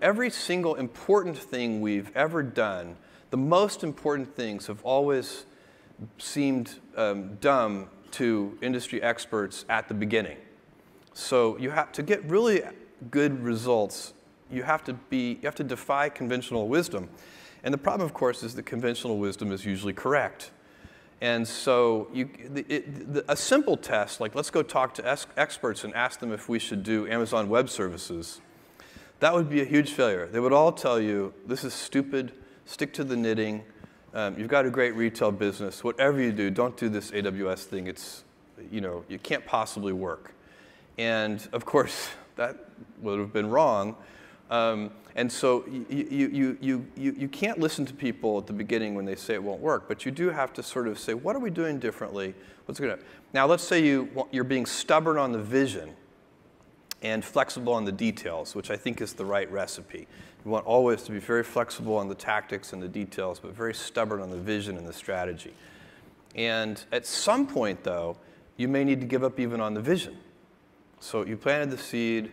Every single important thing we've ever done, the most important things have always seemed dumb to industry experts at the beginning. So you have to get really good results. You have to defy conventional wisdom. And the problem, of course, is that conventional wisdom is usually correct. And so a simple test, like let's go talk to experts and ask them if we should do Amazon Web Services, that would be a huge failure. They would all tell you, this is stupid, stick to the knitting, you've got a great retail business, whatever you do, don't do this AWS thing, it's, you can't possibly work. And of course, that would have been wrong. And so you can't listen to people at the beginning when they say it won't work, but you do have to sort of say, what are we doing differently? What's going to? Now, let's say you're being stubborn on the vision and flexible on the details, which I think is the right recipe. You want always to be very flexible on the tactics and the details, but very stubborn on the vision and the strategy. And at some point, though, you may need to give up even on the vision. So you planted the seed.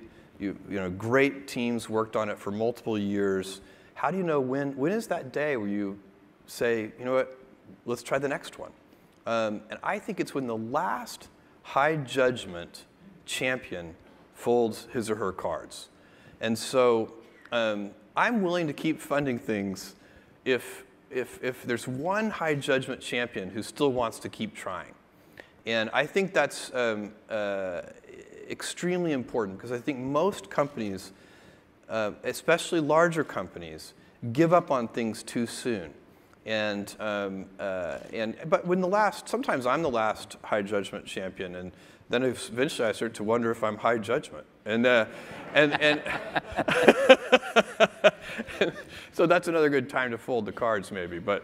Great teams worked on it for multiple years. How do you know when is that day where you say, you know what, let's try the next one? And I think it's when the last high judgment champion folds his or her cards. And so I'm willing to keep funding things if there's one high judgment champion who still wants to keep trying. And I think that's extremely important, because I think most companies, especially larger companies, give up on things too soon. But when sometimes I'm the last high judgment champion, and then eventually I start to wonder if I'm high judgment. So that's another good time to fold the cards, maybe. But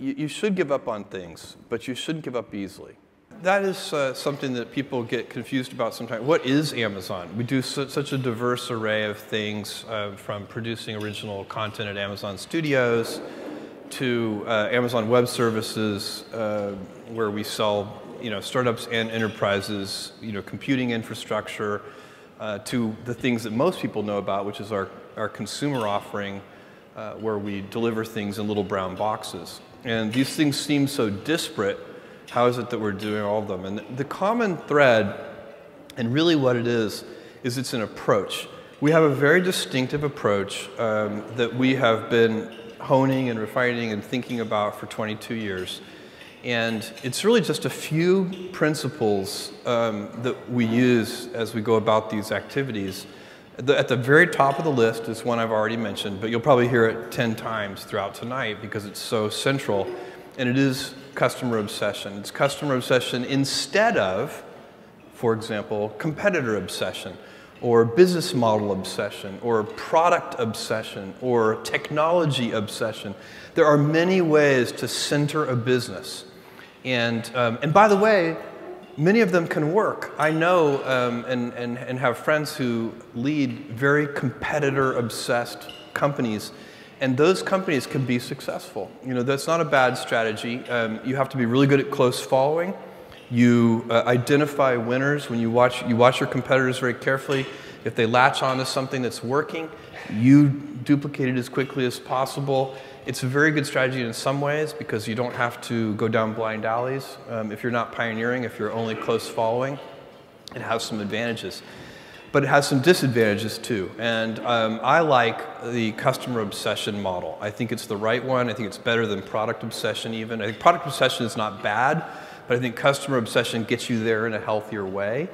you should give up on things, but you shouldn't give up easily. That is something that people get confused about sometimes. What is Amazon? We do such a diverse array of things, from producing original content at Amazon Studios to Amazon Web Services, where we sell startups and enterprises, computing infrastructure, to the things that most people know about, which is our consumer offering, where we deliver things in little brown boxes. And these things seem so disparate. How is it that we're doing all of them? And the common thread, and really what it is it's an approach. We have a very distinctive approach that we have been honing and refining and thinking about for 22 years. And it's really just a few principles that we use as we go about these activities. At the very top of the list is one I've already mentioned, but you'll probably hear it 10 times throughout tonight because it's so central, and it is customer obsession. It's customer obsession instead of, for example, competitor obsession, or business model obsession, or product obsession, or technology obsession. There are many ways to center a business. And by the way, many of them can work. I know and have friends who lead very competitor-obsessed companies, and those companies can be successful. That's not a bad strategy. You have to be really good at close following. You identify winners when you watch your competitors very carefully. If they latch onto something that's working, you duplicate it as quickly as possible. It's a very good strategy in some ways because you don't have to go down blind alleys. If you're not pioneering, if you're only close following, it has some advantages. But it has some disadvantages too. And I like the customer obsession model. I think it's the right one. I think it's better than product obsession even. I think product obsession is not bad, but I think customer obsession gets you there in a healthier way.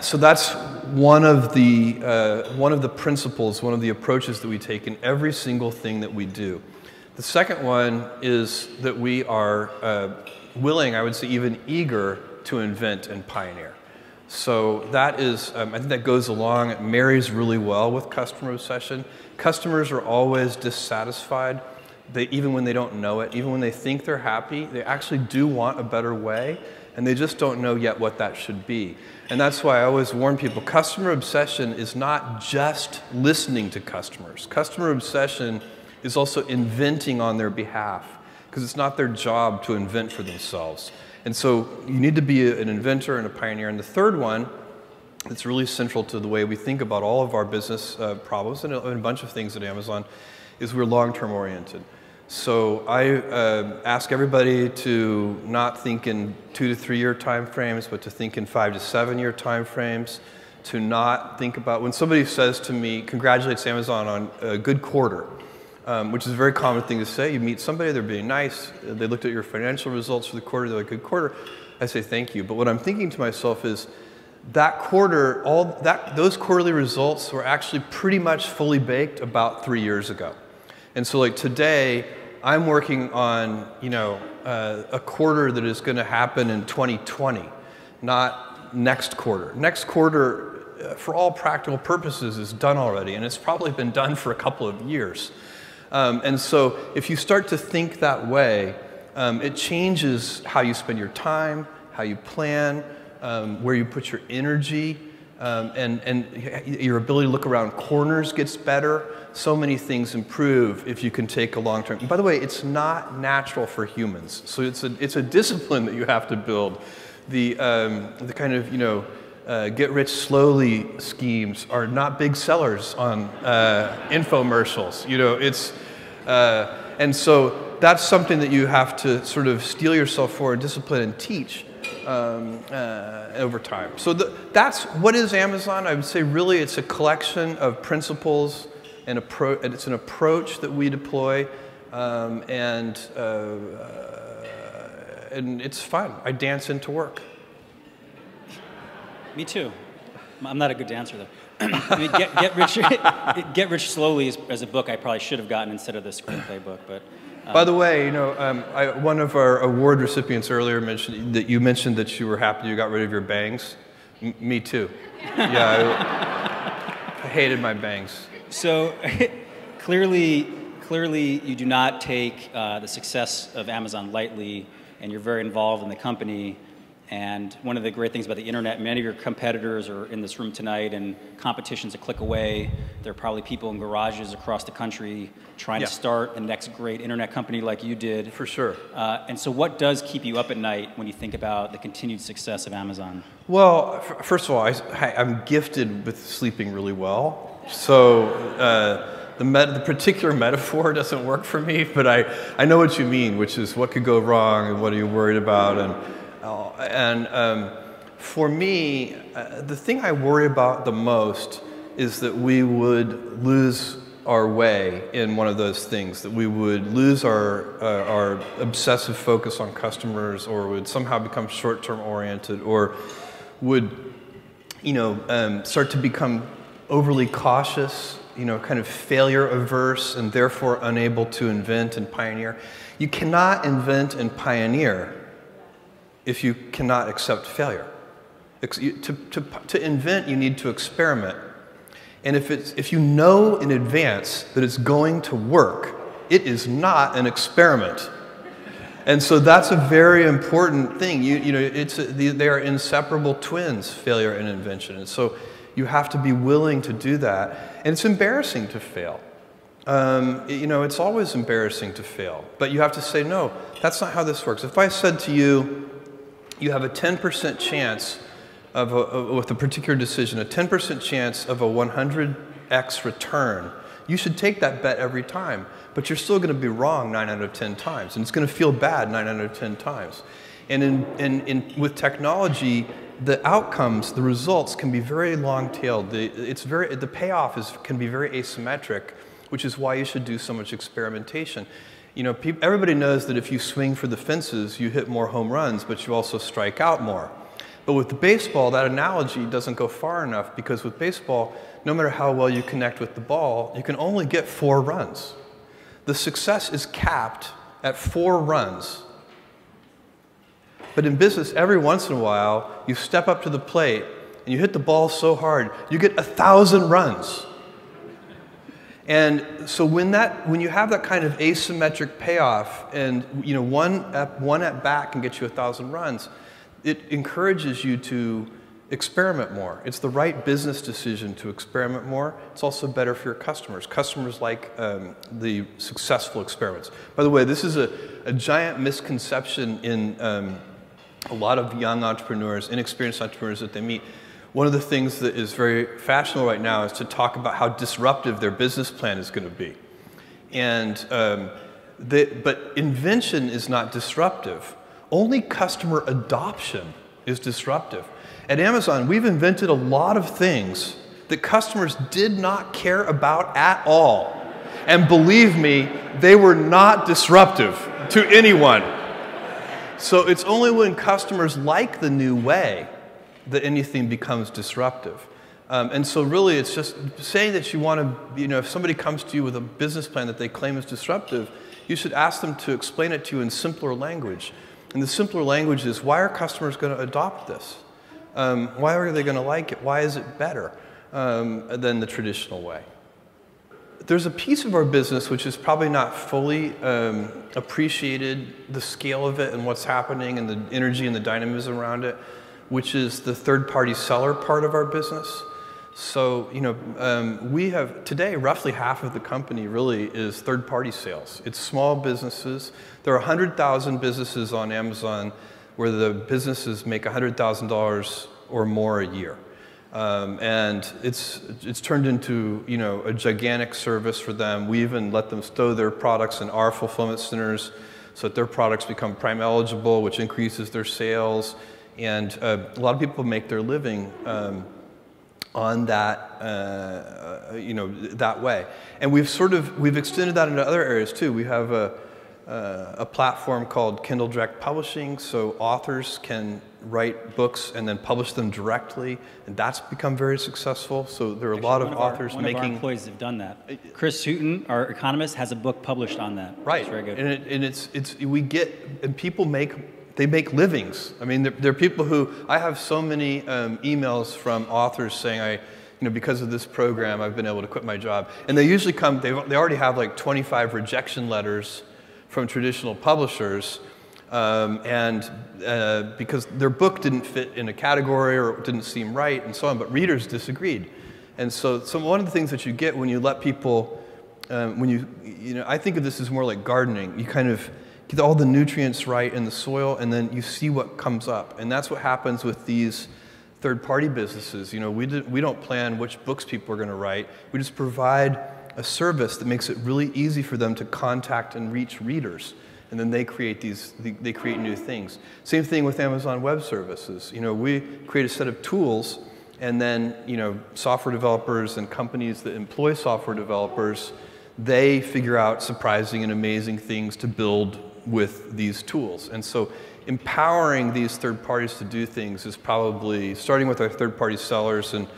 So that's one of the principles, one of the approaches that we take in every single thing that we do. The second one is that we are willing, I would say even eager, to invent and pioneer. So that is, I think that goes along, it marries really well with customer obsession. Customers are always dissatisfied, even when they don't know it, even when they think they're happy, they actually do want a better way, and they just don't know yet what that should be. And that's why I always warn people, customer obsession is not just listening to customers. Customer obsession is also inventing on their behalf, because it's not their job to invent for themselves. And so you need to be an inventor and a pioneer. And the third one that's really central to the way we think about all of our business problems and a bunch of things at Amazon is we're long-term oriented. So I ask everybody to not think in 2 to 3 year time frames, but to think in 5 to 7 year time frames, to not think about, when somebody says to me, congratulates Amazon on a good quarter, which is a very common thing to say. You meet somebody, they're being nice, they looked at your financial results for the quarter, they're like, good quarter. I say thank you. But what I'm thinking to myself is, that quarter, those quarterly results were actually pretty much fully baked about 3 years ago. And so like today, I'm working on, you know, a quarter that is going to happen in 2020, not next quarter. Next quarter, for all practical purposes, is done already, and it's probably been done for a couple of years. And so if you start to think that way, it changes how you spend your time, how you plan, where you put your energy, and your ability to look around corners gets better. So many things improve if you can take a long-term. And by the way, it's not natural for humans. So it's a discipline that you have to build. The kind of, you know, get rich slowly schemes are not big sellers on infomercials. You know, it's and so that's something that you have to sort of steel yourself for and discipline and teach over time. So that's what is Amazon. I would say really it's a collection of principles and it's an approach that we deploy, and it's fun. I dance into work. Me too. I'm not a good dancer though. I mean, Get Rich Slowly as a book I probably should have gotten instead of the screenplay book, but. By the way, you know, one of our award recipients earlier mentioned that you were happy you got rid of your bangs. Me too. Yeah, I hated my bangs. So clearly you do not take the success of Amazon lightly, and you're very involved in the company. And one of the great things about the internet, many of your competitors are in this room tonight, and competition's a click away. There are probably people in garages across the country trying to start the next great internet company like you did. For sure. And so what does keep you up at night when you think about the continued success of Amazon? Well, first of all, I'm gifted with sleeping really well. So the particular metaphor doesn't work for me, but I know what you mean, which is what could go wrong and what are you worried about. And for me, the thing I worry about the most is that we would lose our way in one of those things, that we would lose our obsessive focus on customers, or would somehow become short-term oriented, or would, you know, start to become overly cautious, you know, kind of failure averse, and therefore unable to invent and pioneer. You cannot invent and pioneer if you cannot accept failure. To invent, you need to experiment. And if you know in advance that it's going to work, it is not an experiment. And so that's a very important thing. You know, they are inseparable twins, failure and invention. And so you have to be willing to do that. And it's embarrassing to fail. You know, it's always embarrassing to fail. But you have to say, no, that's not how this works. If I said to you, you have a 10% chance with a particular decision, a 10% chance of a 100x return, you should take that bet every time. But you're still going to be wrong 9 out of 10 times. And it's going to feel bad 9 out of 10 times. And with technology, the outcomes, the results can be very long-tailed. The payoff can be very asymmetric, which is why you should do so much experimentation. You know, everybody knows that if you swing for the fences, you hit more home runs, but you also strike out more. But with the baseball, that analogy doesn't go far enough, because with baseball, no matter how well you connect with the ball, you can only get 4 runs. The success is capped at 4 runs. But in business, every once in a while, you step up to the plate and you hit the ball so hard, you get 1,000 runs. And so when you have that kind of asymmetric payoff, and you know one at bat can get you 1,000 runs, it encourages you to experiment more. It's the right business decision to experiment more. It's also better for your customers. Customers like the successful experiments. By the way, this is a giant misconception in a lot of young entrepreneurs, inexperienced entrepreneurs that they meet. one of the things that is very fashionable right now is to talk about how disruptive their business plan is going to be. And, but invention is not disruptive. Only customer adoption is disruptive. At Amazon, we've invented a lot of things that customers did not care about at all. And believe me, they were not disruptive to anyone. So it's only when customers like the new way that anything becomes disruptive. And so really it's just saying that you want to, if somebody comes to you with a business plan that they claim is disruptive, you should ask them to explain it to you in simpler language. And the simpler language is, why are customers going to adopt this? Why are they going to like it? Why is it better than the traditional way? There's a piece of our business which is probably not fully appreciated, the scale of it and what's happening and the energy and the dynamism around it, which is the third-party seller part of our business. So, we have, today, roughly half of the company really is third-party sales. It's small businesses. There are 100,000 businesses on Amazon where the businesses make $100,000 or more a year. And it's turned into, a gigantic service for them. We even let them stow their products in our fulfillment centers so that their products become Prime eligible, which increases their sales. And a lot of people make their living on that, that way. And we've extended that into other areas too. We have a platform called Kindle Direct Publishing, so authors can write books and then publish them directly, and that's become very successful. So there are a lot of authors making. One of our employees have done that. Chris Hooten, our economist, has a book published on that. Right, it's very good. And people make livings. I mean, there are people who, I have so many emails from authors saying, because of this program, I've been able to quit my job. And they usually come, they already have like 25 rejection letters from traditional publishers, because their book didn't fit in a category or it didn't seem right and so on, but readers disagreed. And so one of the things that you get when you let people, I think of this as more like gardening. You kind of get all the nutrients right in the soil, and then you see what comes up. And that's what happens with these third-party businesses. We don't plan which books people are going to write. We just provide a service that makes it really easy for them to contact and reach readers. And then they create new things. Same thing with Amazon Web Services. We create a set of tools, and then, software developers and companies that employ software developers, they figure out surprising and amazing things to build with these tools. And so empowering these third parties to do things is probably, starting with our third-party sellers and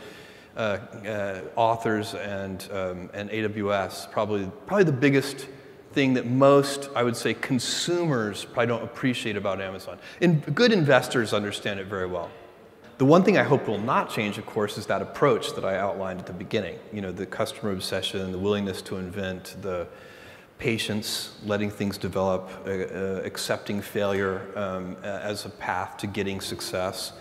authors and AWS, probably the biggest thing that most, I would say, consumers probably don't appreciate about Amazon. And good investors understand it very well. The one thing I hope will not change, of course, is that approach that I outlined at the beginning. The customer obsession, the willingness to invent, the patience, letting things develop, accepting failure as a path to getting success.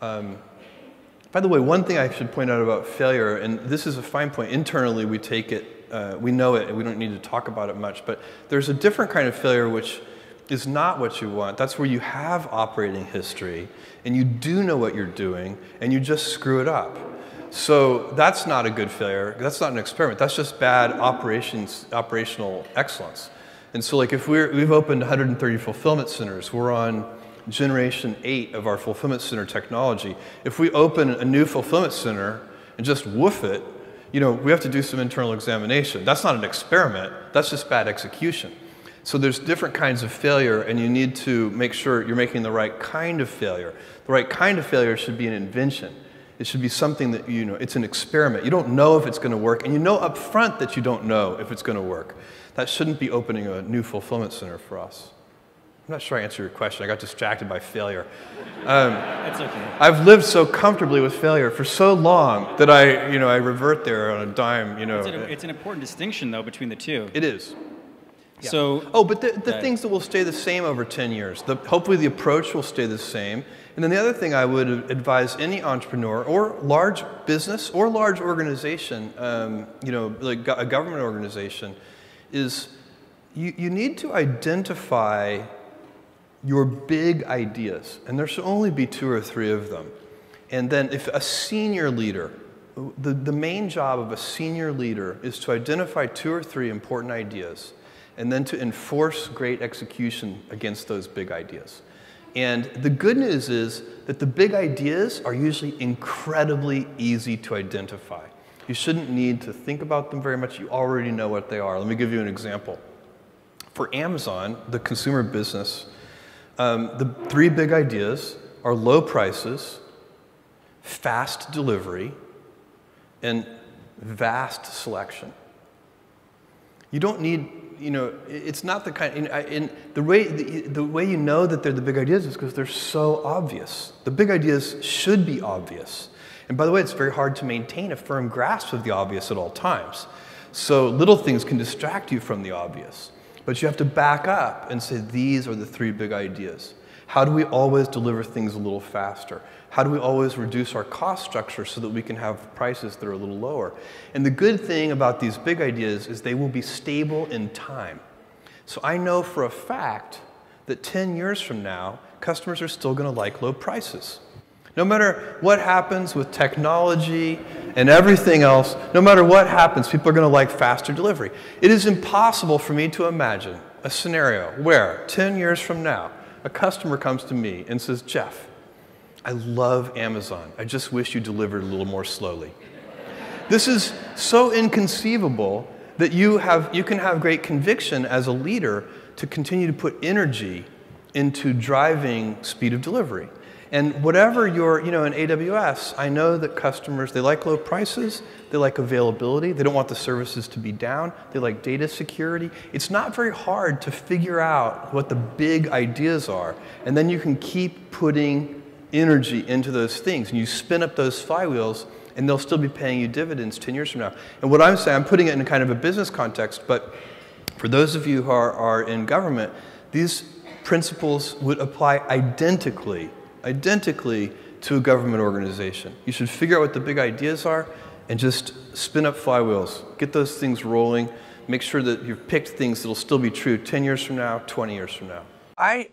By the way, one thing I should point out about failure, and this is a fine point, internally we take it, we know it, and we don't need to talk about it much, but there's a different kind of failure which is not what you want. That's where you have operating history, and you do know what you're doing, and you just screw it up. So that's not a good failure. That's not an experiment. That's just bad operational excellence. And so like if we've opened 130 fulfillment centers, we're on generation 8 of our fulfillment center technology. If we open a new fulfillment center and just woof it, we have to do some internal examination. That's not an experiment. That's just bad execution. So there's different kinds of failure, and you need to make sure you're making the right kind of failure. The right kind of failure should be an invention. It should be something that, it's an experiment. You don't know if it's going to work, and you know up front that you don't know if it's going to work. That shouldn't be opening a new fulfillment center for us. I'm not sure I answered your question. I got distracted by failure. That's okay. I've lived so comfortably with failure for so long that I revert there on a dime. It's an important distinction, though, between the two. It is. Yeah. So, but the things that will stay the same over 10 years. Hopefully the approach will stay the same. And then the other thing I would advise any entrepreneur or large business or large organization, like a government organization, is you need to identify your big ideas. And there should only be 2 or 3 of them. And then if a senior leader, the main job of a senior leader is to identify 2 or 3 important ideas and then to enforce great execution against those big ideas. And the good news is that the big ideas are usually incredibly easy to identify. You shouldn't need to think about them very much. You already know what they are. Let me give you an example. For Amazon, the consumer business, the 3 big ideas are low prices, fast delivery, and vast selection. You don't need, it's not the kind, the way you know that they're the big ideas is because they're so obvious. The big ideas should be obvious. And by the way, it's very hard to maintain a firm grasp of the obvious at all times. So little things can distract you from the obvious. But you have to back up and say, these are the 3 big ideas. How do we always deliver things a little faster? How do we always reduce our cost structure so that we can have prices that are a little lower? And the good thing about these big ideas is they will be stable in time. So I know for a fact that 10 years from now, customers are still going to like low prices. No matter what happens with technology and everything else, no matter what happens, people are going to like faster delivery. It is impossible for me to imagine a scenario where 10 years from now, a customer comes to me and says, Jeff, I love Amazon. I just wish you delivered a little more slowly. This is so inconceivable that you can have great conviction as a leader to continue to put energy into driving speed of delivery. And whatever you're, in AWS, I know that customers, they like low prices, they like availability, they don't want the services to be down, they like data security. It's not very hard to figure out what the big ideas are, and then you can keep putting energy into those things, and you spin up those flywheels, and they'll still be paying you dividends 10 years from now. And what I'm saying, I'm putting it in kind of a business context, but for those of you who are in government, these principles would apply identically to a government organization. You should figure out what the big ideas are and just spin up flywheels. Get those things rolling. Make sure that you've picked things that will still be true 10 years from now, 20 years from now. I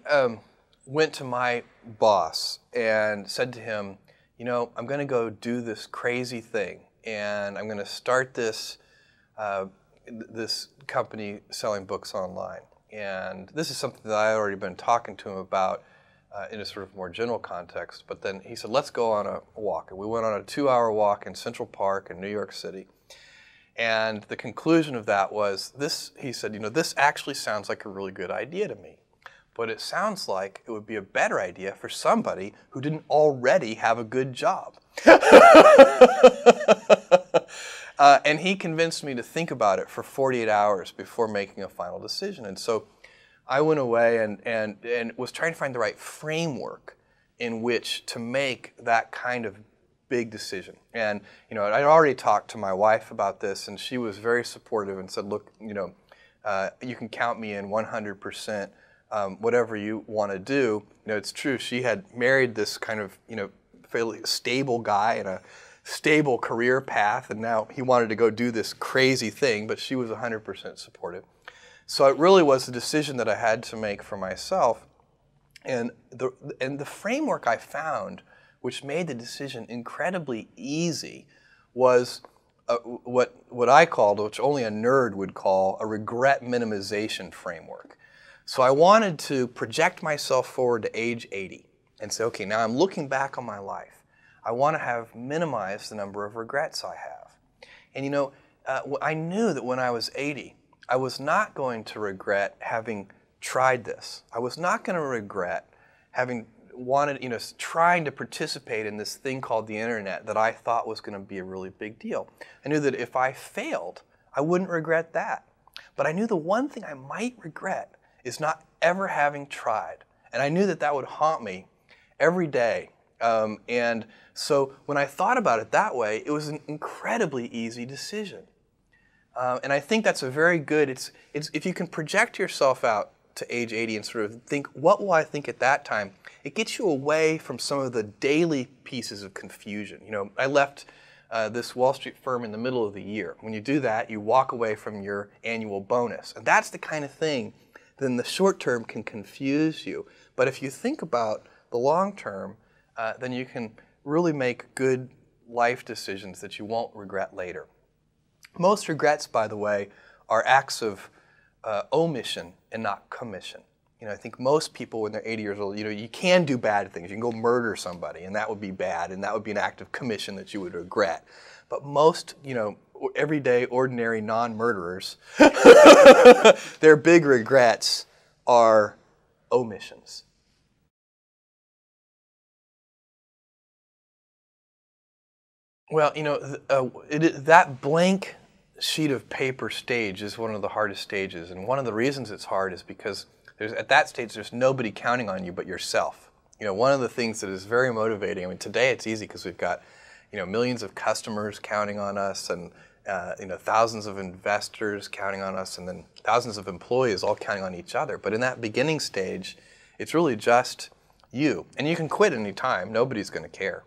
went to my boss and said to him, I'm going to go do this crazy thing, and I'm going to start this company selling books online. And this is something that I had already been talking to him about in a sort of more general context. But then he said, let's go on a walk. And we went on a 2-hour walk in Central Park in New York City. And the conclusion of that was this, he said, this actually sounds like a really good idea to me. But it sounds like it would be a better idea for somebody who didn't already have a good job. And he convinced me to think about it for 48 hours before making a final decision. And so I went away and was trying to find the right framework in which to make that kind of big decision. And I'd already talked to my wife about this, and she was very supportive and said, look, you can count me in 100%. Whatever you want to do. It's true. She had married this kind of fairly stable guy and a stable career path, and now he wanted to go do this crazy thing, but she was 100% supportive. So it really was a decision that I had to make for myself. And the framework I found, which made the decision incredibly easy, was what I called, which only a nerd would call, a regret minimization framework. So I wanted to project myself forward to age 80 and say, okay, now I'm looking back on my life. I want to have minimized the number of regrets I have. And I knew that when I was 80, I was not going to regret having tried this. I was not going to regret having wanted, trying to participate in this thing called the internet that I thought was going to be a really big deal. I knew that if I failed, I wouldn't regret that. But I knew the one thing I might regret is not ever having tried. And I knew that that would haunt me every day. And so when I thought about it that way, it was an incredibly easy decision. And I think that's a very good, it's if you can project yourself out to age 80 and sort of think, what will I think at that time? It gets you away from some of the daily pieces of confusion. I left this Wall Street firm in the middle of the year. When you do that, you walk away from your annual bonus. And that's the kind of thing that in the short term can confuse you. But if you think about the long term, then you can really make good life decisions that you won't regret later. Most regrets, by the way, are acts of omission and not commission. I think most people when they're 80 years old, you can do bad things. You can go murder somebody, and that would be bad, and that would be an act of commission that you would regret. But most, everyday, ordinary, non-murderers, their big regrets are omissions. Well, that blank sheet of paper stage is one of the hardest stages, and one of the reasons it's hard is because at that stage there's nobody counting on you but yourself. One of the things that is very motivating, today it's easy because we've got millions of customers counting on us, and thousands of investors counting on us, and then thousands of employees all counting on each other. But in that beginning stage, it's really just you. And you can quit any time. Nobody's going to care.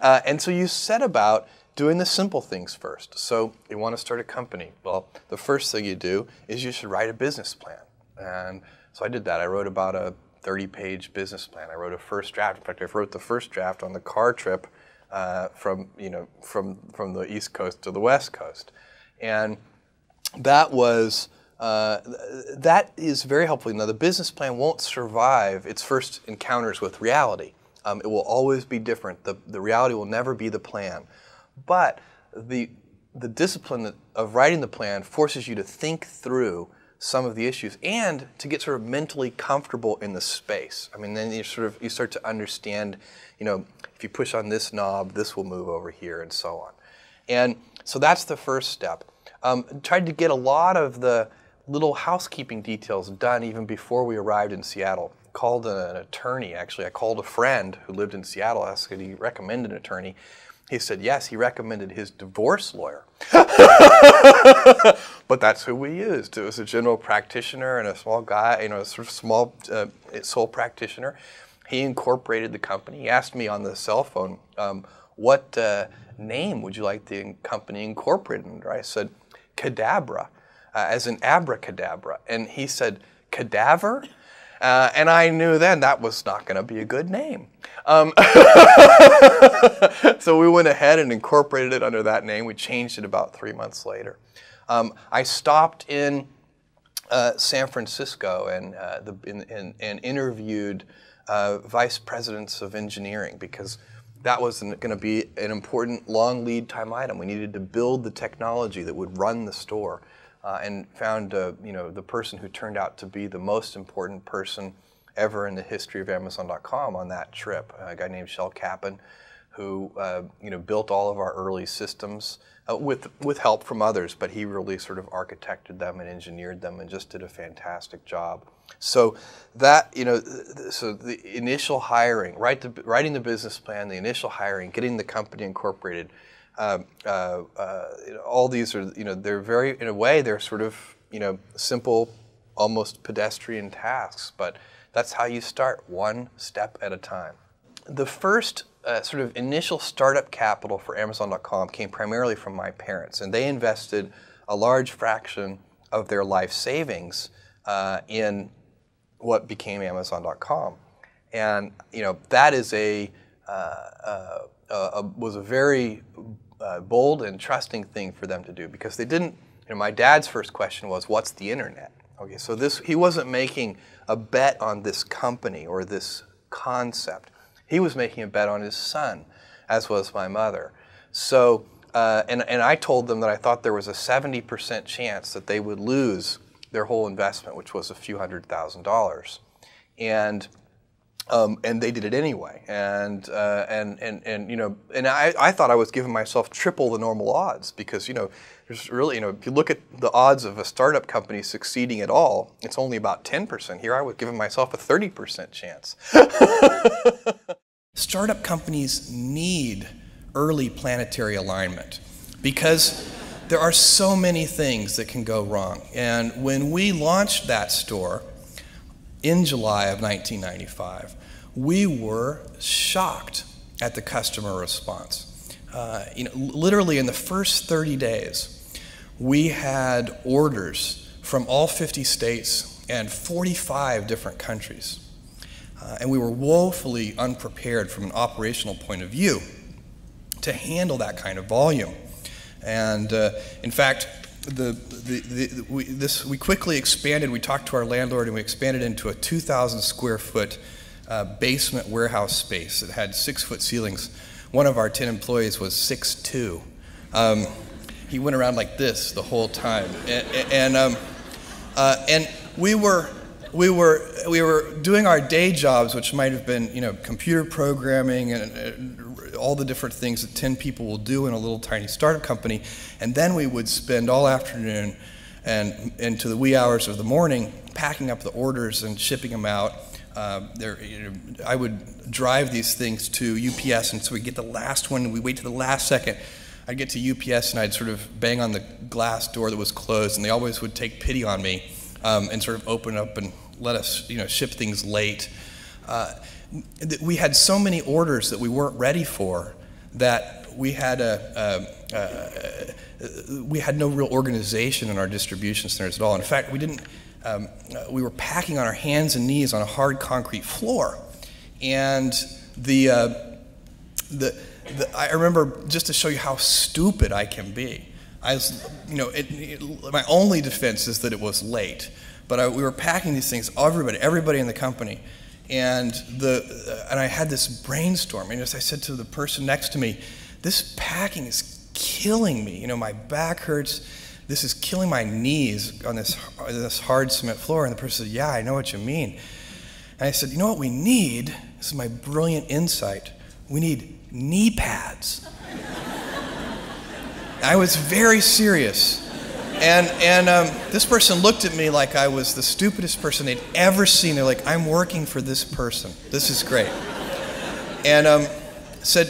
And so you set about doing the simple things first. So you want to start a company. Well, the first thing you do is you should write a business plan. And so I did that. I wrote about a 30-page business plan. I wrote a first draft. In fact, I wrote the first draft on the car trip from the East Coast to the West Coast. And that was that is very helpful. The business plan won't survive its first encounters with reality. It will always be different. The reality will never be the plan. But the discipline of writing the plan forces you to think through some of the issues and to get sort of mentally comfortable in the space. Then you start to understand, if you push on this knob, this will move over here, and so on. And so that's the first step. Tried to get a lot of the little housekeeping details done even before we arrived in Seattle. Called an attorney, actually. I called a friend who lived in Seattle, asked if he recommended an attorney. He said yes, he recommended his divorce lawyer. But that's who we used. It was a general practitioner and a small guy, a sort of small sole practitioner. He incorporated the company. He asked me on the cell phone, what name would you like the company incorporated under? I said, Cadabra, as in abracadabra. And he said, cadaver? And I knew then that was not going to be a good name. So we went ahead and incorporated it under that name. We changed it about 3 months later. I stopped in San Francisco and interviewed vice presidents of engineering because that was going to be an important long lead time item. We needed to build the technology that would run the store. And found the person who turned out to be the most important person ever in the history of Amazon.com on that trip, a guy named Shel Kappan, who built all of our early systems with help from others, but he really sort of architected them and engineered them and just did a fantastic job. So that so the initial hiring, writing the business plan, the initial hiring, getting the company incorporated. All these are, they're very, in a way, they're sort of, simple, almost pedestrian tasks, but that's how you start, one step at a time. The first sort of initial startup capital for Amazon.com came primarily from my parents, and they invested a large fraction of their life savings in what became Amazon.com. And, that is was a very bold and trusting thing for them to do because they didn't, my dad's first question was, what's the internet? Okay, so he wasn't making a bet on this company or this concept. He was making a bet on his son, as was my mother. So, and I told them that I thought there was a 70% chance that they would lose their whole investment, which was a few $100,000. And they did it anyway, and I thought I was giving myself triple the normal odds because there's really if you look at the odds of a startup company succeeding at all, it's only about 10%. Here I was giving myself a 30% chance. Startup companies need early planetary alignment because there are so many things that can go wrong. And when we launched that store in July of 1995, we were shocked at the customer response. Literally in the first 30 days, we had orders from all 50 states and 45 different countries. And we were woefully unprepared from an operational point of view to handle that kind of volume. And in fact, we quickly expanded. We talked to our landlord, and we expanded into a 2,000 square foot basement warehouse space that had 6-foot ceilings. One of our 10 employees was 6'2". He went around like this the whole time, and we were doing our day jobs, which might have been, computer programming and all the different things that 10 people will do in a little tiny startup company, and then we would spend all afternoon and into the wee hours of the morning packing up the orders and shipping them out. I would drive these things to UPS, and so we'd get the last one, and we'd wait to the last second. I'd get to UPS, and I'd sort of bang on the glass door that was closed, and they always would take pity on me and sort of open up and let us, ship things late. We had so many orders that we weren't ready for that we had no real organization in our distribution centers at all. In fact, we were packing on our hands and knees on a hard concrete floor, and I remember, just to show you how stupid I can be, my only defense is that it was late, but we were packing these things, everybody in the company, and I had this brainstorm, and as I said to the person next to me, this packing is killing me, my back hurts, this is killing my knees on this hard cement floor, and the person said, yeah, I know what you mean. And I said, you know what we need? This is my brilliant insight. We need knee pads. I was very serious. And this person looked at me like I was the stupidest person they'd ever seen. They're like, I'm working for this person. This is great. And said,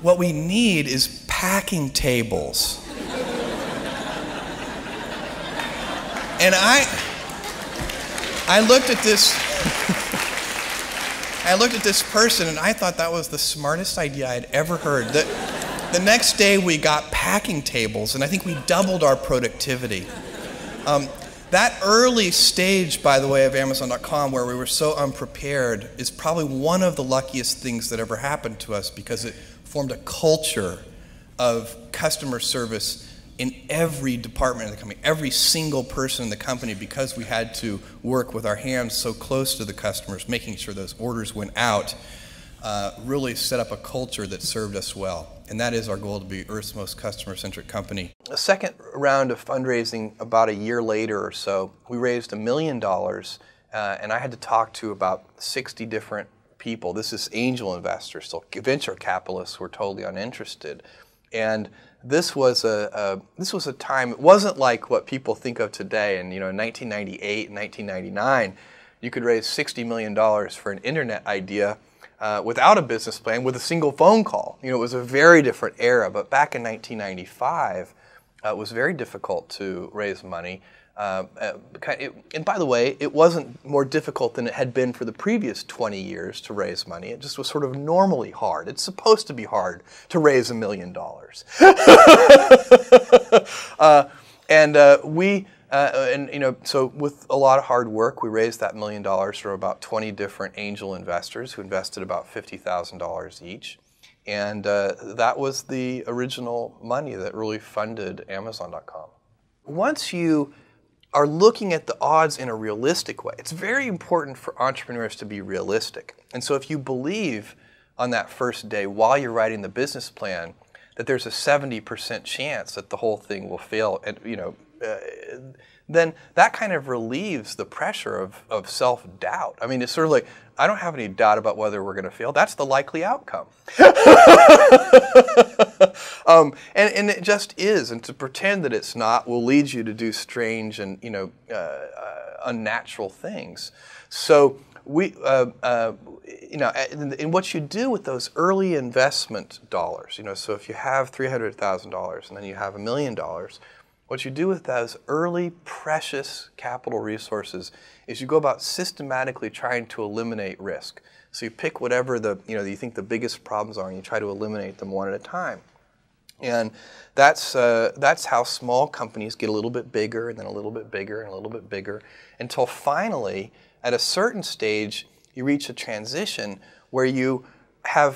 what we need is packing tables. And I looked at this person, and I thought that was the smartest idea I'd ever heard. The next day we got packing tables, and I think we doubled our productivity. That early stage, by the way, of Amazon.com, where we were so unprepared, is probably one of the luckiest things that ever happened to us, because it formed a culture of customer service in every department of the company, every single person in the company, because we had to work with our hands so close to the customers, making sure those orders went out, really set up a culture that served us well. And that is our goal, to be Earth's most customer-centric company. A second round of fundraising about a year later or so, we raised $1 million, and I had to talk to about 60 different people. This is angel investors, so venture capitalists were totally uninterested. And this was a time, it wasn't like what people think of today. And in 1998 and 1999, you could raise $60 million for an internet idea without a business plan, with a single phone call. It was a very different era. But back in 1995, it was very difficult to raise money. And by the way, it wasn't more difficult than it had been for the previous 20 years to raise money. It just was sort of normally hard. It's supposed to be hard to raise $1 million. So with a lot of hard work, we raised that $1 million from about 20 different angel investors who invested about $50,000 each. And that was the original money that really funded Amazon.com. Once you are looking at the odds in a realistic way, it's very important for entrepreneurs to be realistic. And so if you believe on that first day, while you're writing the business plan, that there's a 70% chance that the whole thing will fail, and then that kind of relieves the pressure of self-doubt. I mean, it's sort of like, I don't have any doubt about whether we're going to fail. That's the likely outcome. And it just is. And to pretend that it's not will lead you to do strange and unnatural things. So and what you do with those early investment dollars, so if you have $300,000 and then you have $1 million, what you do with those early precious capital resources is you go about systematically trying to eliminate risk. So you pick whatever you think the biggest problems are, and you try to eliminate them one at a time. And that's how small companies get a little bit bigger, and then a little bit bigger, and a little bit bigger, until finally, at a certain stage, you reach a transition where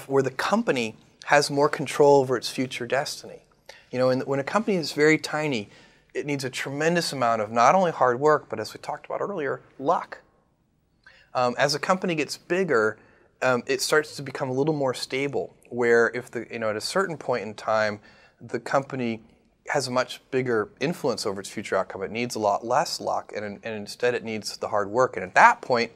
where the company has more control over its future destiny. You know, when a company is very tiny, it needs a tremendous amount of not only hard work, but as we talked about earlier, luck. As a company gets bigger, it starts to become a little more stable, where if at a certain point in time, the company has a much bigger influence over its future outcome. It needs a lot less luck, and instead it needs the hard work. And at that point,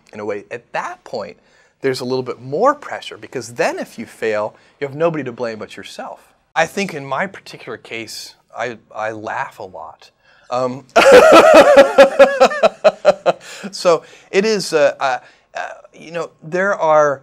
there's a little bit more pressure, because then if you fail, you have nobody to blame but yourself. I think in my particular case, I laugh a lot. So it is, there are,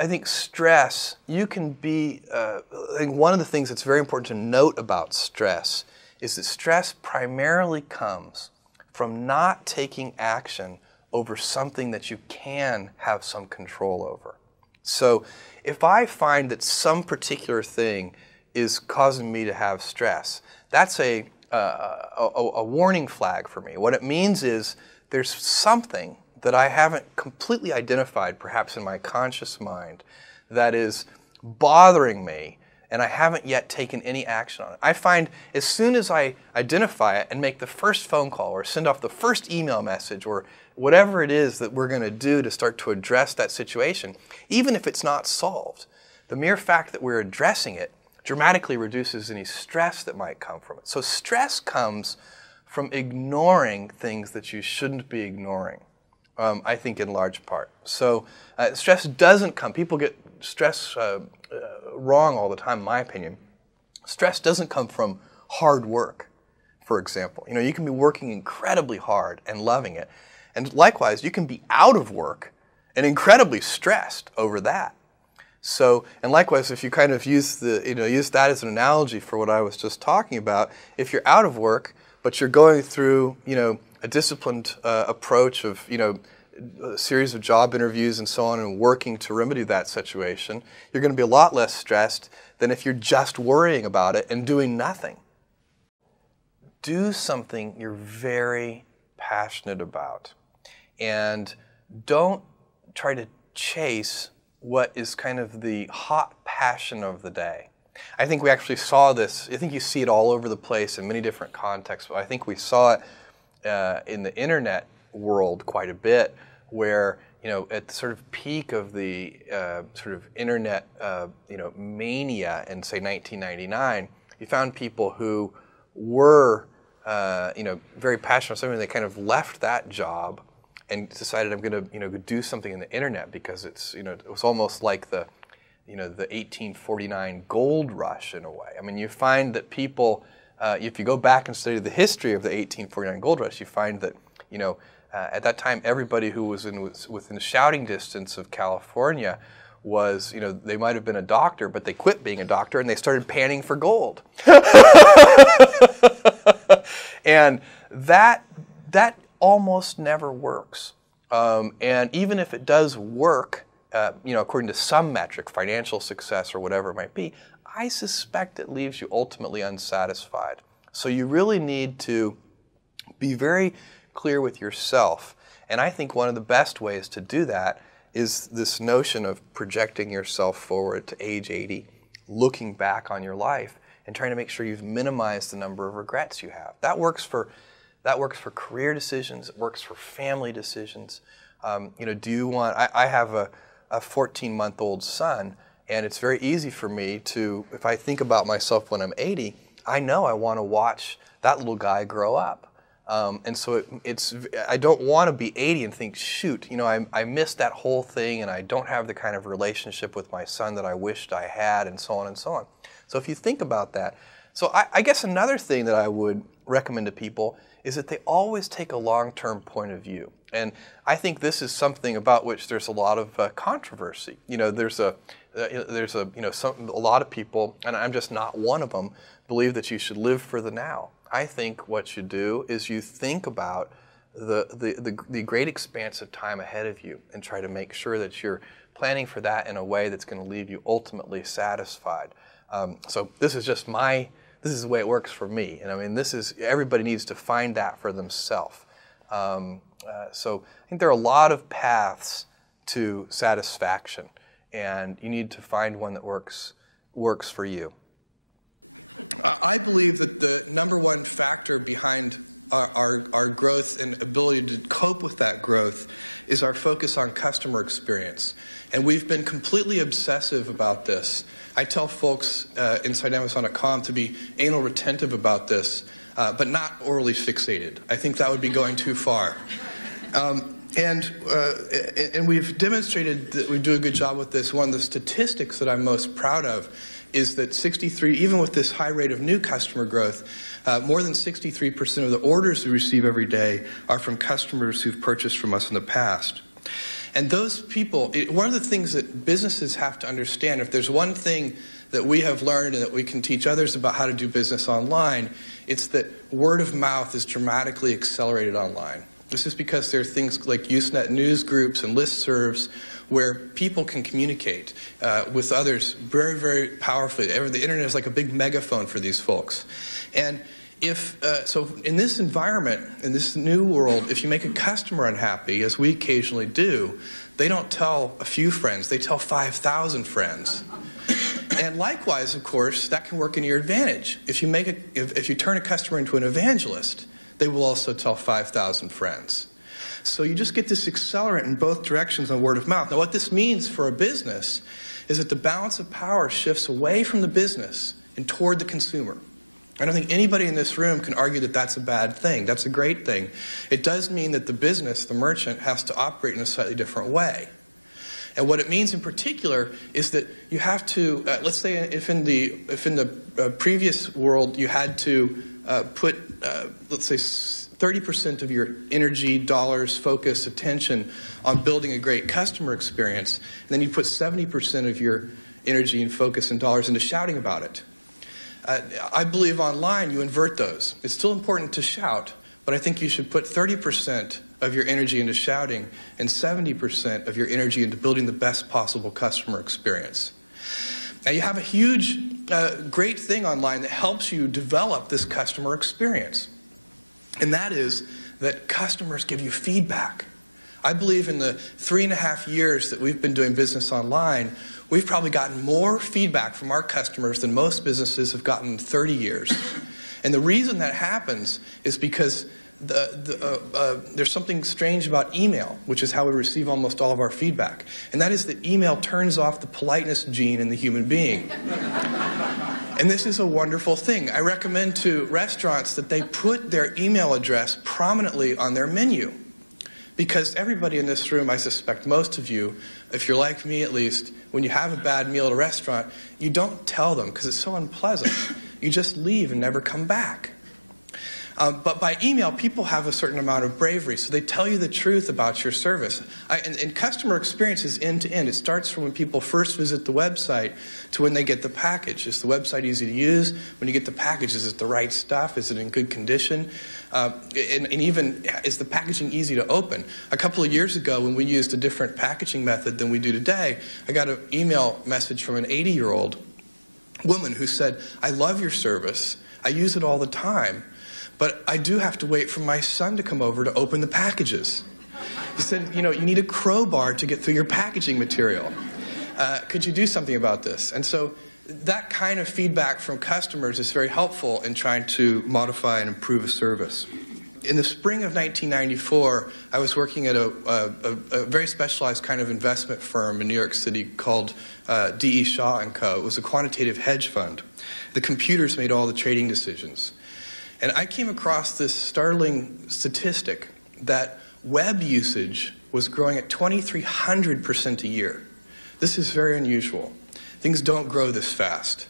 I think stress, you can be, I think one of the things that's very important to note about stress is that stress primarily comes from not taking action over something that you can have some control over. So if I find that some particular thing is causing me to have stress, that's a warning flag for me. What it means is there's something that I haven't completely identified, perhaps in my conscious mind, that is bothering me, and I haven't yet taken any action on it. I find as soon as I identify it and make the first phone call or send off the first email message or whatever it is that we're going to do to start to address that situation, even if it's not solved, the mere fact that we're addressing it dramatically reduces any stress that might come from it. So stress comes from ignoring things that you shouldn't be ignoring. I think in large part. So stress doesn't come, people get stress wrong all the time, in my opinion. Stress doesn't come from hard work, for example. You know, you can be working incredibly hard and loving it. And likewise, you can be out of work and incredibly stressed over that. So, and likewise, if you kind of use that as an analogy for what I was just talking about, if you're out of work, but you're going through, a disciplined approach of, a series of job interviews and so on and working to remedy that situation, you're going to be a lot less stressed than if you're just worrying about it and doing nothing. Do something you're very passionate about, and don't try to chase what is kind of the hot passion of the day. I think we actually saw this, I think you see it all over the place in many different contexts, but I think we saw it in the internet world quite a bit, where at the sort of peak of the sort of internet mania in, say, 1999, you found people who were very passionate about something. They kind of left that job and decided, I'm going to do something in the internet, because it's it was almost like the the 1849 gold rush in a way. I mean, you find that people, if you go back and study the history of the 1849 gold rush, you find that at that time everybody who was within shouting distance of California was, they might have been a doctor, but they quit being a doctor and they started panning for gold. And that almost never works. And even if it does work, according to some metric, financial success or whatever it might be, I suspect it leaves you ultimately unsatisfied. So you really need to be very clear with yourself. And I think one of the best ways to do that is this notion of projecting yourself forward to age 80, looking back on your life and trying to make sure you've minimized the number of regrets you have. That works for career decisions. It works for family decisions. Do you want? I have a 14-month-old son, and it's very easy for me to, if I think about myself when I'm 80, I know I want to watch that little guy grow up. And so I don't want to be 80 and think, shoot, I missed that whole thing, and I don't have the kind of relationship with my son that I wished I had, and so on and so on. So if you think about that, so I guess another thing that I would recommend to people is that they always take a long-term point of view. And I think this is something about which there's a lot of controversy. There's a lot of people, and I'm just not one of them, believe that you should live for the now. I think what you do is you think about the great expanse of time ahead of you and try to make sure that you're planning for that in a way that's going to leave you ultimately satisfied. So this is just this is the way it works for me. And I mean, everybody needs to find that for themselves. So I think there are a lot of paths to satisfaction, and you need to find one that works for you. I believe that the number one factor behind our growth and ability to cope with that growth is our focus on customer experience. And we've been completely obsessive about this. I tell folks inside Amazon.com to be anal retentive about this, but not orally fixated. I think that would be going too far. And we've demonstrated that we do a good job with this. One of the statistics that I'm most proud of is that 63, even with this high rate of new customer growth, more than 63% of the orders we receive every day are from customers who've purchased from us in the past. And those people, one of the things that businesses have to understand, if there's one thing that we have learned and that we can teach others about how to do business online, it's that word of mouth is dramatically accelerated online. This is because there are things like Usenet news groups and listservs where people can communicate with others very, very powerfully. The internet is like a big megaphone for these folks. And so in this environment, in this new world, if you make a customer unhappy, as we occasionally do, they don't tell a few friends, they tell 5,000 friends. And likewise, of course, that can work in your advantage. If you turn a customer into an evangelist, they will also tell 5,000 friends. So you just get this accelerant in both directions on word of mouth. Now what this means for a business is that the balance of power shifts away from the business and toward the consumer. I don't think anybody in this room can argue that that's a bad thing. That's a great thing. It does mean that the business, the merchant, has to operate in a slightly different way. And what it means in particular is that you have to, let's say if in the previous world you had to put, let's say, 30% of your energy, dollars, focus, attention on building a great customer experience, and then you put 70% of your energy and focus and dollars into shouting about it. I believe online you invert those. It's still important to shout, but I think you should put 30% of your energy into shouting and 70% of your energy into building the best possible customer experience. Now you have a huge, great thing online that helps you develop this customer experience. And that is that customers give you feedback. I believe in the 3.5 years that we've been doing business online, we've probably gotten more feedback from our customers than most businesses have gotten in 30 years. And the reason that happens is because there's something strange about email, which is how we receive almost all of our feedback. And that is that email turns off the politeness gene in the human being. And this is a wonderful thing. I recommend to restaurants that they put their email address prominently on their menu. Because everybody in this room, I suspect most of you, if you're like me at least, when you have a bad meal at a restaurant, you don't tell them because it's so unpleasant. You just leave and never come back. But by email, people have a certain amount of bravery, so they tell you the truth about your service. And customer experience is end-to-end. It starts from when people first visit the website to when they get the package. Is the website easy to use? When you get the package, is it the right stuff? Is it in good condition? And even, is the packaging easy to open? A couple of years ago, when we used a different packaging method than we do today, I got an email message from an 80-year-old woman who said, "I love your service. I use it all the time. But I do have to wait for my son to come over to open the packages." He said, you need a crowbar to get through your packaging material. Could you do something about this? And so that kind of feedback from customers is very helpful in trying to modify and improve a service. In the spring of 1994, I was working at a very specialized kind of investment firm in New York City called D.E. Shaw & Co. It was a quantitative hedge fund. The computers made all the trading decisions. And I came across this startling statistic that web usage was growing at 2,300% a year. This is very unusual. Things don't grow this fast.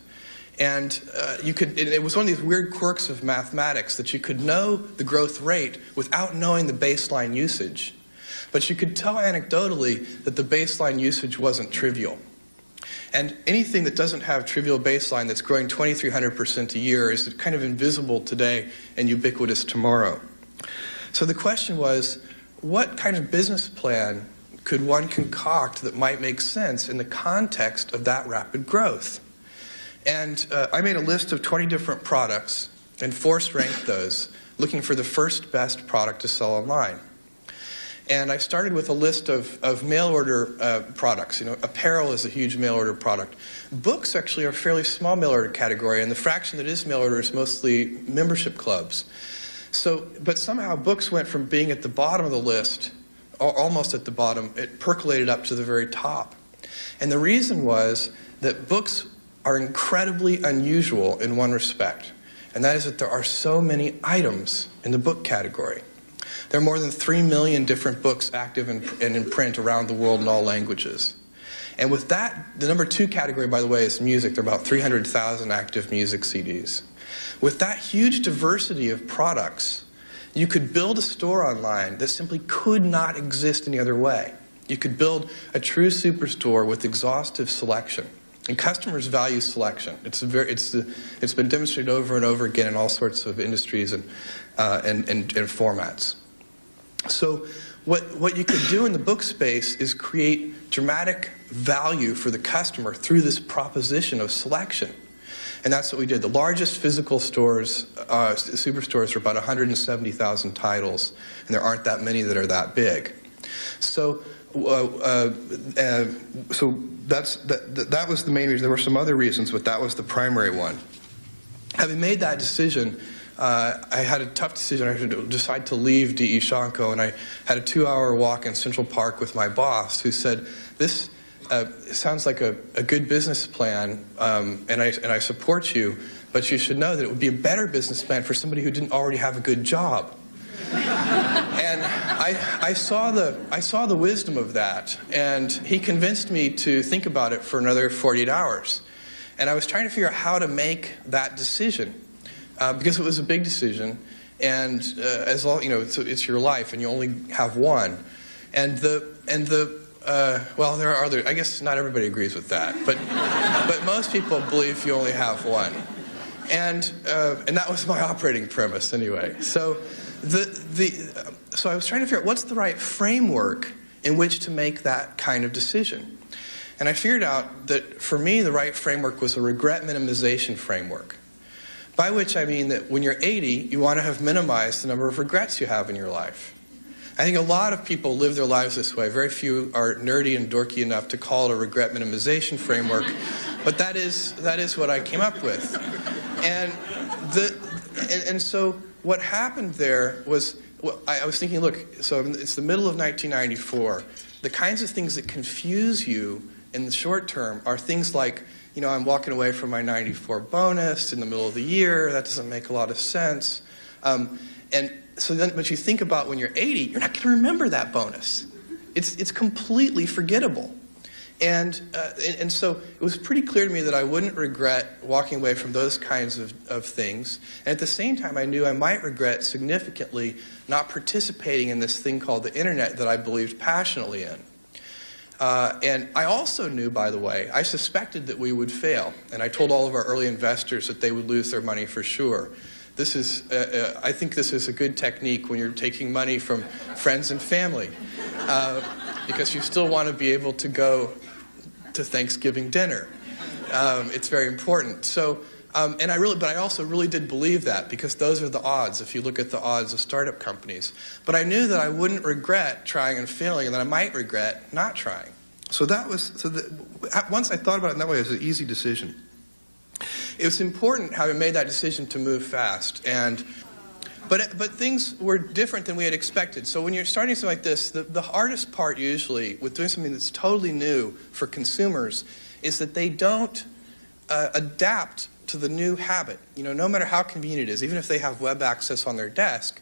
And it was one of these weird quirks of mathematics that you could know the growth rate without knowing the baseline usage. But you could tell anecdotally that the baseline usage wasn't trivial. And anything that doesn't have trivial baseline that's growing 2,300% a year is kind of invisible today and ubiquitous tomorrow. So the question was, what kind of business plan could one concoct that might make sense in the context of that rapid growth? And I made a list of 20 different products and force ranked those, looking for the first best product to sell online. And I started with a list of mail order products. You know, apparel is a huge mail order product. Books actually are a fairly small mail order category, and the fraction that is mail order is mostly membership clubs. So, but somehow books went from being at the bottom of the list, or almost at the bottom, it percolated up to the very top. And the reason was that books are incredibly unusual in one respect, and that is that there are so many items in the book category. There are more than 3 million different books active and in print around the world in all languages. And with that, the number 2 category, by the way, is music. There are about 300,000 active music CDs. With that huge diversity of products, you could build a store online that simply could not exist any other way. You could build a true superstore with exhaustive selection. And customers value selection. It's been demonstrated over and over again in all sorts of industries and formats. So what you could do in the book space is create dramatic value for the customer through this proposition of selection. And that's what we did. The largest physical stores, superstores, are about 170,000 titles, and there aren't that many that are that big. So that was the main reason. There were some other reasons, but that was the primary one. Having made that decision, I had a tough decision. I had to decide to leave D.E. Shanko, and I had a 2-hour walk in Central Park with my boss, who said, "This sounds like a good business plan, and I support you, but you should know that it would be a better business plan for somebody who didn't already have a good job." And I saw the wisdom of that, and he convinced me to think about it for another 48 hours. And I was trying to figure out how to make that decision, because it was a big decision, and as all you know, it's your life, and you only have one. Well, there are other. I guess not everybody agrees with that, but most people believe you only have one, and that was my operating premise anyway. So so I was trying to figure out what's the right framework in which to make that kind of decision. And I figured out that for me the right framework was a regret minimization framework, by which I mean that when you're 80, you want to have minimized the number of regrets you have in your life. I think a lot of people live their lives this way. Very few are nerdy and dorky enough to call it a regret minimization framework, but that is what I came up with. And so what happened there was, I was thinking, look, so it's the middle of 1994. The kinds of things that confuse you in the short term are things like, you know, I'm walking away from my 94 bonus in the middle of the year. That doesn't make a lot of sense. But you think about when you're 80, you're not going to remember that bonus. It's completely forgettable. And so it was pretty clear to me that I wouldn't regret walking away from those kinds of things. And at the same time, I knew I might regret significantly not participating in this thing called the internet that I believed passionately in. And I also knew, by the way, I suspected that we would fail. And I told all of our early investors that they would lose their money for sure. This is, I think this is a good technique when you're taking money from friends and family, because you still want to be able to go to Thanksgiving dinner. It's very important. So, but I also really did believe that, because those are the odds if you look at the odds of startup companies. But I knew that I wouldn't regret trying and failing, and that I might regret not trying. So that was, once I thought about it in that way, it was an easy decision. It was important, having made that decision, to move fast. But things were different than we had expected. So when you're starting something like this, the hardest part usually with doing something that's totally new for consumers is that they don't adapt to the new habit. You know, no matter how convenient it is, even if they have web access on their desk,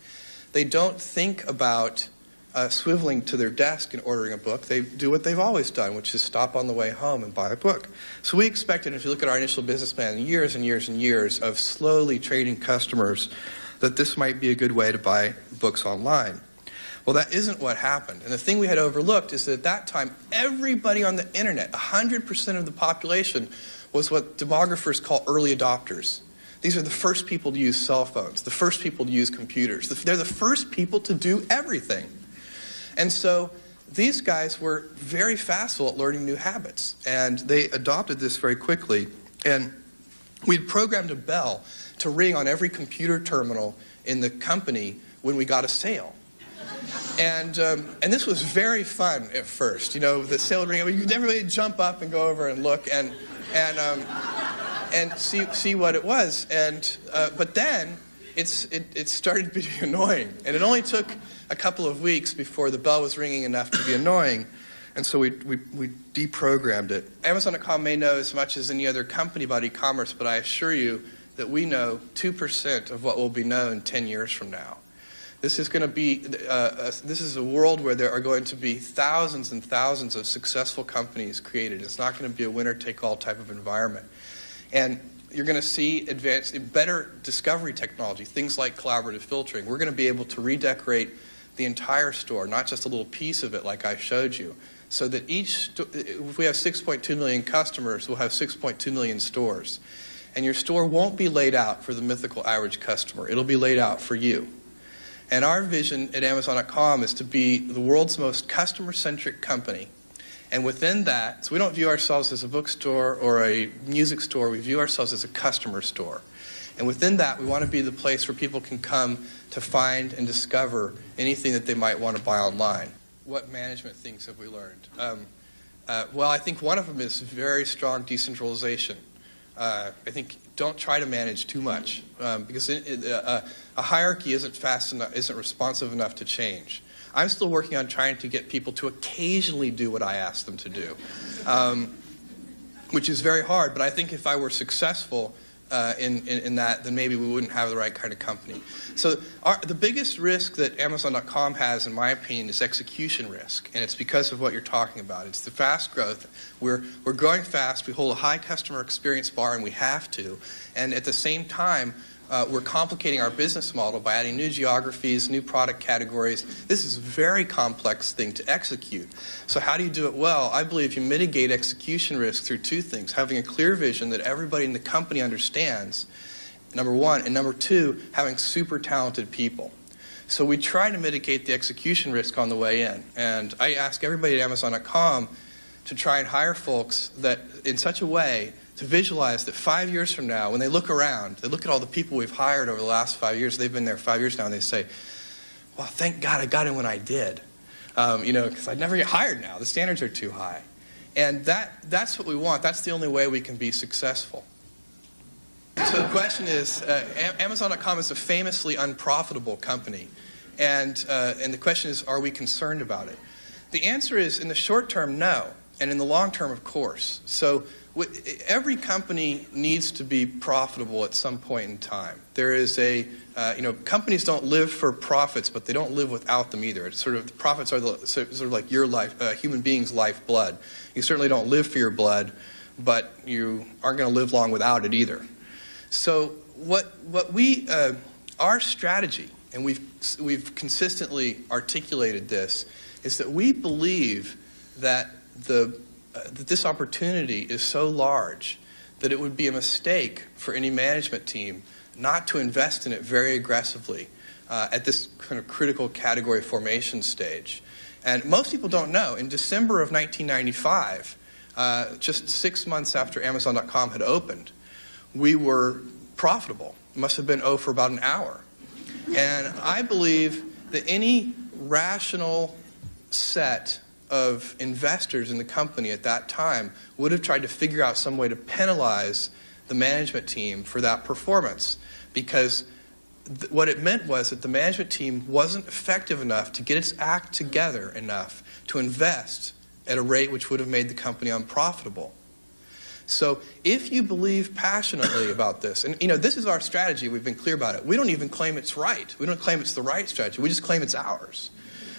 they don't think about swiveling to their desk and ordering a book. They do what they've always done, which is stop on the way home and buy a book. So we expected, if you look at our initial business plan, years and years and years of slowly training customers that this might be a good way to buy books online. Well, that isn't what happened. And the thing we had overlooked is that at that time, everybody on the internet, 100% of the population, was what demographers call early adopters. These are the first people to use cell phones, the first people to use computers. They're the first people to do everything. And so these guys were very facile at learning new habits, and they adopted this very quickly. And we'd programmed a bell to ring on every computer terminal in the company when we got a sale. And this was very fun at first. You know, the sale ring. I mean, you could never really jump up and go over and look and see what it was. And but then it started being annoying, and it only took a couple of weeks before the bell was ringing enough to be annoying. And so we deprogrammed it. Amazon.com may know as much as any other company about e-commerce, but I assure you that we know 2% of what will be known 10 years from now. This is going to be, this is a world where there are going to be thousands and thousands of successful companies created. It's not going to be a winner-take-all type of environment. And you're going to see better discovery technology, things like collaborative filtering. We're going to be able to redecorate the entire store, not just a little piece of it like I showed you. So that if we have 6.2 million customers, we'll have 6.2 million stores. And your store won't be laid out for the mythical average customer. It'll be laid out for you. And our vision at Amazon.com is to be the world's most customer-centric company. And within that, so we don't view ourselves as a bookstore or a music store. We view ourselves as a customer store. And within that, we want to be the place where people can come to find and discover anything that they might want to buy online. What management things have we learned? Well, I think one of them is very strong decentralization. I think don't try to manage too much because a hierarchy isn't fast enough, isn't responsive enough to change. I'm still working on trying to get people to occasionally do what I ask them to do, which is very hard. But I think if I were successful in that, then maybe we wouldn't have the right kind of company. So the biggest risk that Amazon.com has, in my opinion, is execution risk, and it's because of what you're talking about. It's the fast growth. We're growing fast. We hold a high customer experience bar, and we have to. And at the same time, we're complicating our business model by adding new geographies, new product categories. This is a very complex thing to execute. So how do you do it well? I believe you mitigate execution risk through two things: having a clear vision that everybody in the company understands, number one, and number two, having super talented people. So we try to mitigate the execution risk on the way in. And I ask everybody at Amazon.com to try and hire folks that in such a way to visualize that 5 years from now, when they look around, they look at all the people we've hired over the last 5 years, they've been there 5 years now, and they say, well, thank God I got in when I did. You know, because I'd never get hired now. The standards are too high. And that's what we want. That's the only way we can be successful. So the question is, Amazon.com is a famously unprofitable company. And the question is, are we concerned about it? The answer is, in the short term, no. And in the long term, of course. So every company needs to be profitable at some point in time. There is companies don't live for profits, but they don't live without them either. It's sort of, the profits are sort of like your life, human being's lifeblood. You certainly don't live for your blood, but you aren't going to live long without it either. So our strategy, and we've consistently articulated this, is that we believe that that this opportunity is so large that it would be a mistake for any management team not to invest in it very aggressively at this kind of critical category formation stage. And most people don't know, in December of 1995, just 6 months after Amazon.com had opened, we were profitable. It must have been for about an hour. And I believe that any rational set of investors in the company at that time would have tried to figure out some way to penalize the management team for that performance, because what it meant was that the management team wasn't effective enough to get its act together enough to invest at a rate which would have made the company unprofitable. So if you believe passionately about this, and this is our strategy, we've been clear about it. We don't even claim it's right. We don't claim it's the right strategy. We just claim it's ours.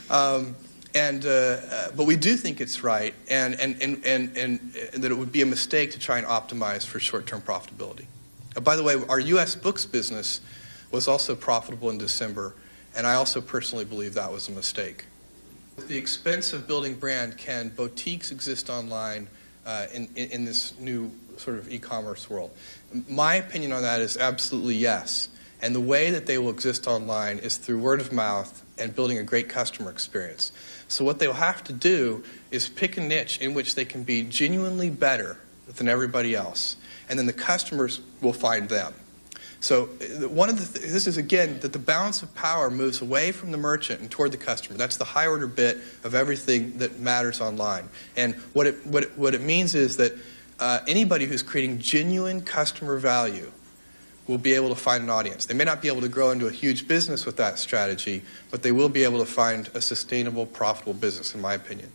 But we do think it's right, and that it would be a mistake to try and optimize for short-term profitability. By the way, our U.S. books business was also profitable in December, and I also personally believe that was a mistake. At the expense of building brand, can boutiques exist online in this new sort of e-commerce world? My opinion on that is absolutely yes. And the way that they will exist online is through word of mouth and building a great customer experience. So what they'll have to do is pick a niche in which they can be genuinely better than everybody else. And then the customers will find them. So one of the this is again that the balance of power moves away from the merchant and toward the customer. That's the high order bit of everything that matters online. And what it means is that anybody who's creating genuine customer value will be able to find an audience. They may not be able to grow into a huge business with that strategy, but they will be able to find a sustainable, profitable business, in my opinion.